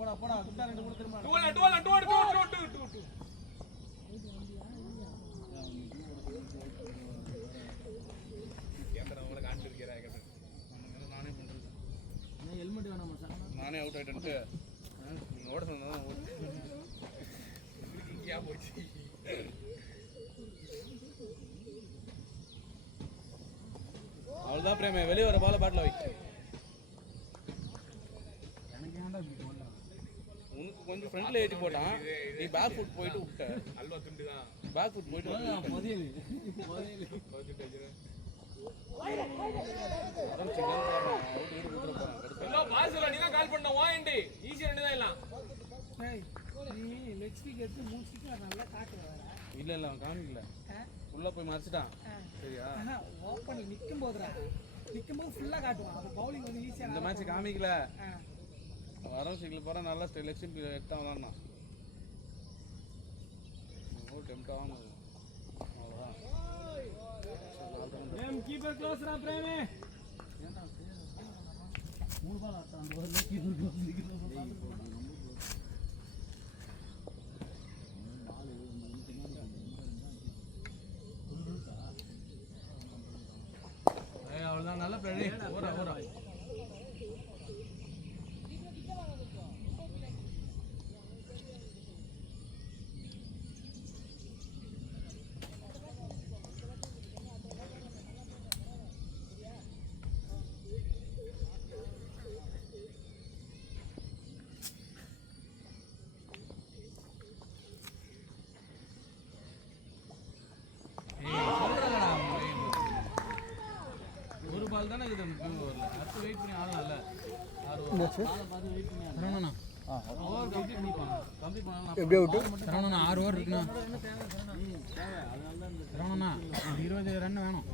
போடா போடா குட்டா ரெண்டு கூட திரும்ப கேக்குறவங்கள காட்டி இருக்கறாங்க நானே பண்றது நான் ஹெல்மெட் வேணாமா சார் நானே அவுட் ஆயிட்டேன்ட்டு நீங்க ஓட சொன்னா இங்கயா போச்சு அவ்வளவுதான் பிரேமே வெளிய வர பால பாட்ல வை எனக்கு ஏன்டா இப்படி போடல உனக்கு கொஞ்சம் ஃப்ரண்ட்ல ஏத்தி போட்டான் நீ பேக் ஃபுட் போயிட்டு விட்ட அல்வா துண்டு தான் பேக் ஃபுட் போயிட்டு போதியல எல்லா பாஸ்ல நீங்க கால் பண்ண வாங்கடி ஈஸி ரெண்டு தான் எல்லாம் டேய் நீ லெக் ஸ்பீக் எடுத்து மூணு ஸ்பீக்கர் நல்லா காட்டுற இல்ல இல்ல அவன் காமிக்கல உள்ள போய் மறைச்சிட்டான் சரியா ஓபன் நிக்கும்போதுடா நிக்கும்போது ஃபுல்லா காட்டுவான் அது பவுலிங் வந்து ஈஸியா இந்த மேட்ச் காமிக்கல வரம் சிங்கிள் போற நல்லா லெக்ஷன் எடுத்தா வந்தானா ஓ டெம்ப்ட் ஆகும் அவ்வளவுதான் பிரேம் கீப்பர் க்ளோஸ்ரா பிரேமே ஏன்டா மூணு பால் ஆட்டா அந்த ஒரு கீப்பர் க்ளோஸ் நிக்குது அவ்வளவுதான் நல்ல பிளே ஓரா ஓரா தானே இது வரல அடுத்து வெயிட் பண்ணி ஆளல 6 ஓவர் பாத்து வெயிட் பண்ணி சரவணா ஓவர் கம்ப்ளீட் பண்ணலாம் எப்படி அவுட் சரவணா 6 ஓவர் இருக்குனா தேவை அதனால தான் சரவணா 20 ரன் வேணும்